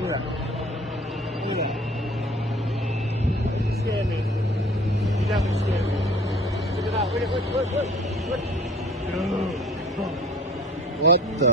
Look at that. Look at that. You scared me. You definitely scared me. Check it out. Look. What the?